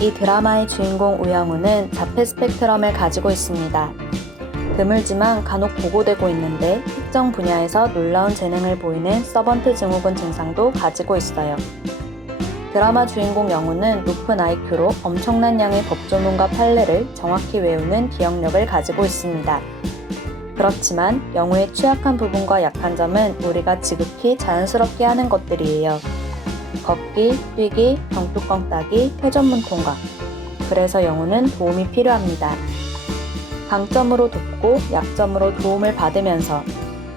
이 드라마의 주인공 우영우는 자폐 스펙트럼을 가지고 있습니다. 드물지만 간혹 보고되고 있는데 특정 분야에서 놀라운 재능을 보이는 서번트 증후군 증상도 가지고 있어요. 드라마 주인공 영우는 높은 IQ로 엄청난 양의 법조문과 판례를 정확히 외우는 기억력을 가지고 있습니다. 그렇지만 영우의 취약한 부분과 약한 점은 우리가 지극히 자연스럽게 하는 것들이에요. 걷기, 뛰기, 병뚜껑 따기, 회전문 통과. 그래서 영우는 도움이 필요합니다. 강점으로 돕고 약점으로 도움을 받으면서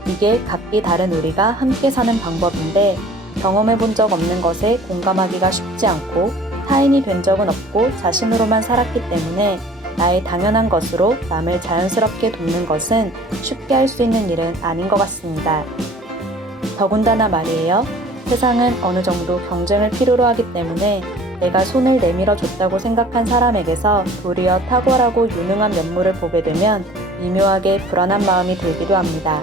이게 각기 다른 우리가 함께 사는 방법인데 경험해 본 적 없는 것에 공감하기가 쉽지 않고 타인이 된 적은 없고 자신으로만 살았기 때문에 나의 당연한 것으로 남을 자연스럽게 돕는 것은 쉽게 할 수 있는 일은 아닌 것 같습니다. 더군다나 말이에요. 세상은 어느 정도 경쟁을 필요로 하기 때문에 내가 손을 내밀어 줬다고 생각한 사람에게서 도리어 탁월하고 유능한 면모를 보게 되면 미묘하게 불안한 마음이 들기도 합니다.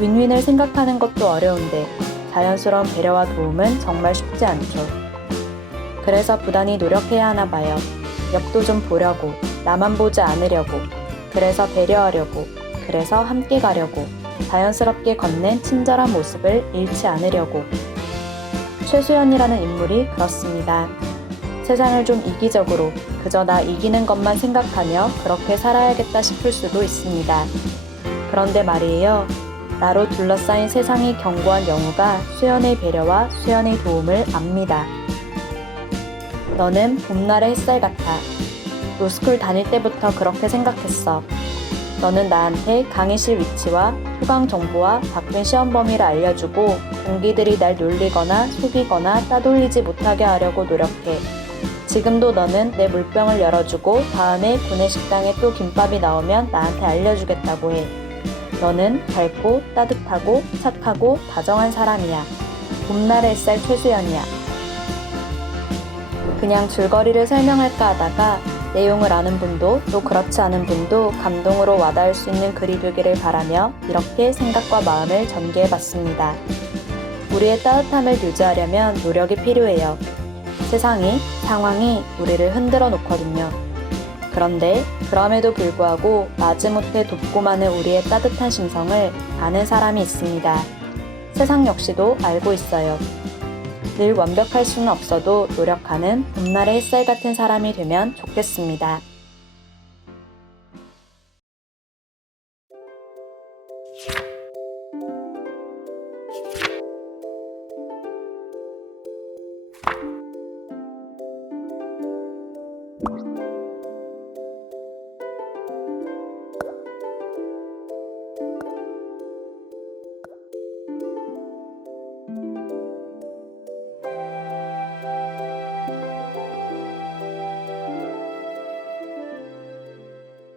윈윈을 생각하는 것도 어려운데 자연스러운 배려와 도움은 정말 쉽지 않죠. 그래서 부단히 노력해야 하나 봐요. 옆도 좀 보려고, 나만 보지 않으려고, 그래서 배려하려고, 그래서 함께 가려고, 자연스럽게 건넨 친절한 모습을 잃지 않으려고. 최수연이라는 인물이 그렇습니다. 세상을 좀 이기적으로 그저 나 이기는 것만 생각하며 그렇게 살아야겠다 싶을 수도 있습니다. 그런데 말이에요. 나로 둘러싸인 세상이 견고한 영우가 수연의 배려와 수연의 도움을 압니다. 너는 봄날의 햇살 같아. 로스쿨 다닐 때부터 그렇게 생각했어. 너는 나한테 강의실 위치와 후강 정보와 바뀐 시험 범위를 알려주고 동기들이 날 놀리거나 속이거나 따돌리지 못하게 하려고 노력해. 지금도 너는 내 물병을 열어주고 다음에 구내식당에 또 김밥이 나오면 나한테 알려주겠다고 해. 너는 밝고 따뜻하고 착하고 다정한 사람이야. 봄날의 햇살 최수연이야. 그냥 줄거리를 설명할까 하다가 내용을 아는 분도 또 그렇지 않은 분도 감동으로 와닿을 수 있는 글이 되기를 바라며 이렇게 생각과 마음을 전개해 봤습니다. 우리의 따뜻함을 유지하려면 노력이 필요해요. 세상이, 상황이 우리를 흔들어 놓거든요. 그런데 그럼에도 불구하고 마지못해 돕고 마는 우리의 따뜻한 심성을 아는 사람이 있습니다. 세상 역시도 알고 있어요. 늘 완벽할 수는 없어도 노력하는 봄날의 햇살 같은 사람이 되면 좋겠습니다. you